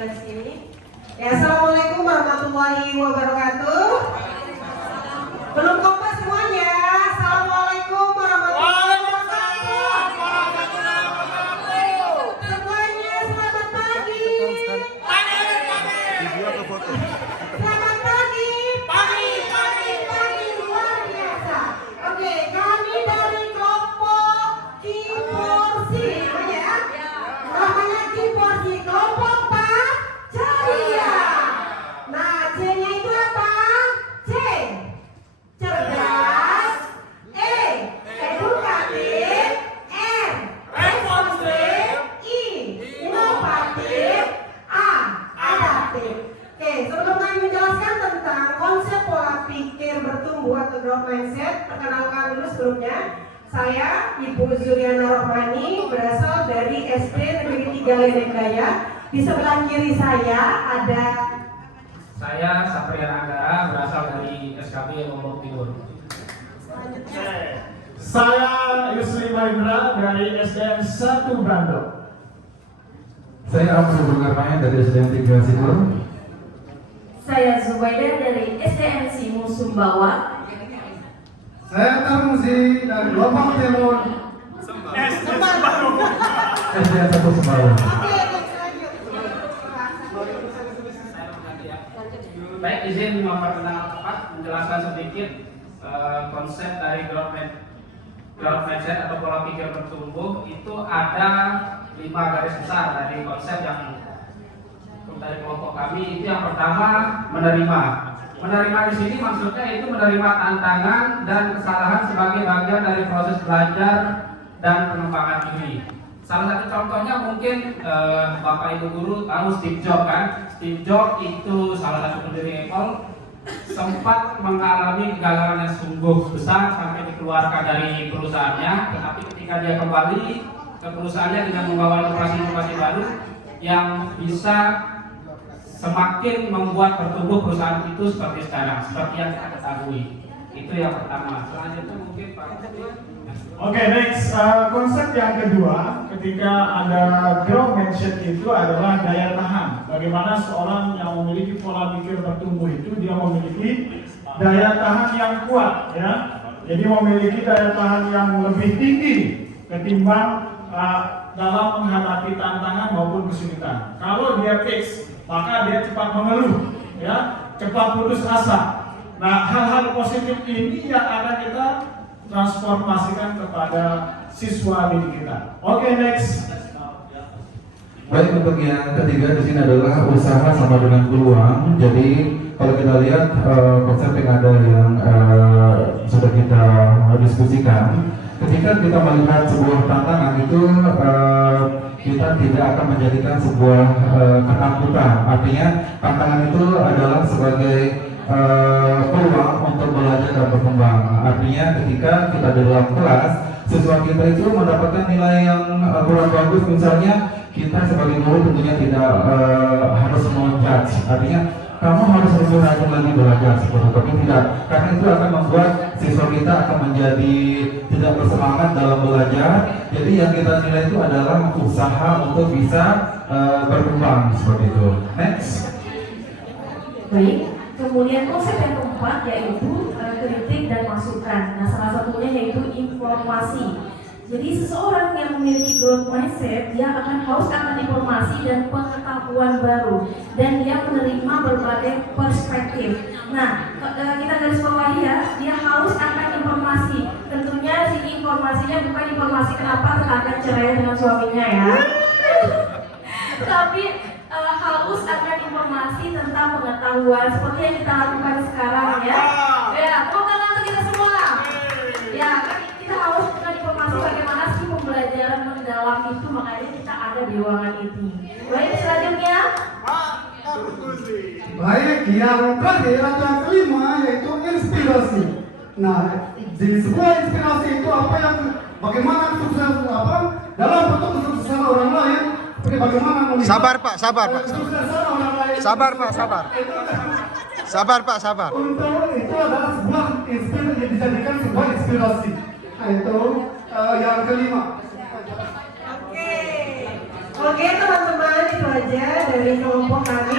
sebelah sini. Ya, assalamualaikum warahmatullahi wabarakatuh. Belum kompas semuanya. Assalamualaikum warahmatullahi wabarakatuh. Semuanya selamat pagi. Selamat pagi. Pagi luar biasa. Oke, kami dari kelompok Kiporsi ya. Namanya Kiporsi, kelompok Pak Ceria. Nah, C-nya itu apa? C, cerdas. E, edukatif. R, responsif. I, inovatif. A, adaptif. Oke, sebelum kami menjelaskan tentang konsep pola pikir bertumbuh atau growth mindset, perkenalkan dulu sebelumnya. Saya Ibu Zuliana Rohmani, berasal dari SD Negeri 3 Ledeng Gaya. Di sebelah kiri saya ada Saya Sapria Anggara, berasal dari SKB Lombok Timur. Saya Yusri Mahendra dari SDN 1 Bandung. Saya Abdul Bungarmaya dari SDN 3 Sikur. Saya Zubaida dari SDN Simu Sumbawa. Saya Tarmuzi dari Lombok Timur. SDN 1 Sumbawa. Baik, izin memperkenalkan menjelaskan sedikit konsep dari growth mindset atau pola pikir bertumbuh. Itu ada 5 garis besar dari konsep yang dari kelompok kami. Itu yang pertama, menerima. Menerima di sini maksudnya itu menerima tantangan dan kesalahan sebagai bagian dari proses belajar dan pengembangan diri. Salah satu contohnya mungkin Bapak Ibu Guru tahu Steve Jobs kan? Steve Jobs itu salah satu pendiri Apple, sempat mengalami kegagalan yang sungguh besar sampai dikeluarkan dari perusahaannya. Tetapi ketika dia kembali ke perusahaannya dengan membawa inovasi-inovasi baru yang bisa semakin membuat bertumbuh perusahaan itu seperti sekarang, seperti yang kita ketahui. Itu yang pertama. Selanjutnya mungkin Pak. Oke, next. Konsep yang kedua ketika ada growth mindset itu adalah daya tahan. Bagaimana seorang yang memiliki pola pikir bertumbuh itu dia memiliki daya tahan yang kuat, ya. Jadi memiliki daya tahan yang lebih tinggi ketimbang dalam menghadapi tantangan maupun kesulitan. Kalau dia fix, maka dia cepat mengeluh, ya, cepat putus asa. Nah, hal-hal positif ini yang akan kita transformasikan kepada siswa didik kita. Oke, next. Baik, untuk yang ketiga di sini adalah usaha sama dengan peluang. Jadi kalau kita lihat konsep yang ada yang sudah kita diskusikan, ketika kita melihat sebuah tantangan itu kita tidak akan menjadikan sebuah ketakutan. Artinya tantangan itu adalah sebagai peluang untuk belajar dan berkembang. Artinya ketika kita di dalam kelas, siswa kita itu mendapatkan nilai yang kurang bagus, misalnya kita sebagai guru tentunya tidak harus menjudge. Artinya kamu harus lebih rajin lagi belajar seperti itu, tapi tidak, karena itu akan membuat siswa kita akan menjadi tidak bersemangat dalam belajar. Jadi yang kita nilai itu adalah usaha untuk bisa berkembang seperti itu. Next. Baik. Kemudian konsep yang keempat yaitu kritik dan masukan. Nah, salah satunya yaitu informasi. Jadi seseorang yang memiliki growth mindset, dia akan haus akan informasi dan pengetahuan baru, dan dia menerima berbagai perspektif. Nah, kita garis bawahi ya, dia haus akan informasi. Tentunya sini informasinya bukan informasi kenapa akan cerai dengan suaminya ya, tapi haus akan informasi tentang pengetahuan seperti yang kita lakukan sekarang ya. Ya, tepuk tangan untuk kita semua. Ya, kan kita haus dengan informasi bagaimana sih pembelajaran mendalam itu, makanya kita ada di ruangan ini. Baik, selanjutnya. Baik, yang terakhir atau yang kelima yaitu inspirasi. Nah, di sebuah inspirasi itu bagaimana sukses dalam bentuk kesuksesan orang lain. Bagaimana melihat Sabar Pak. Untuk itu adalah sebuah inspirasi yang dijadikan sebuah inspirasi. Nah, itu yang kelima. Oke. Oke teman-teman, itu aja dari kelompok kami.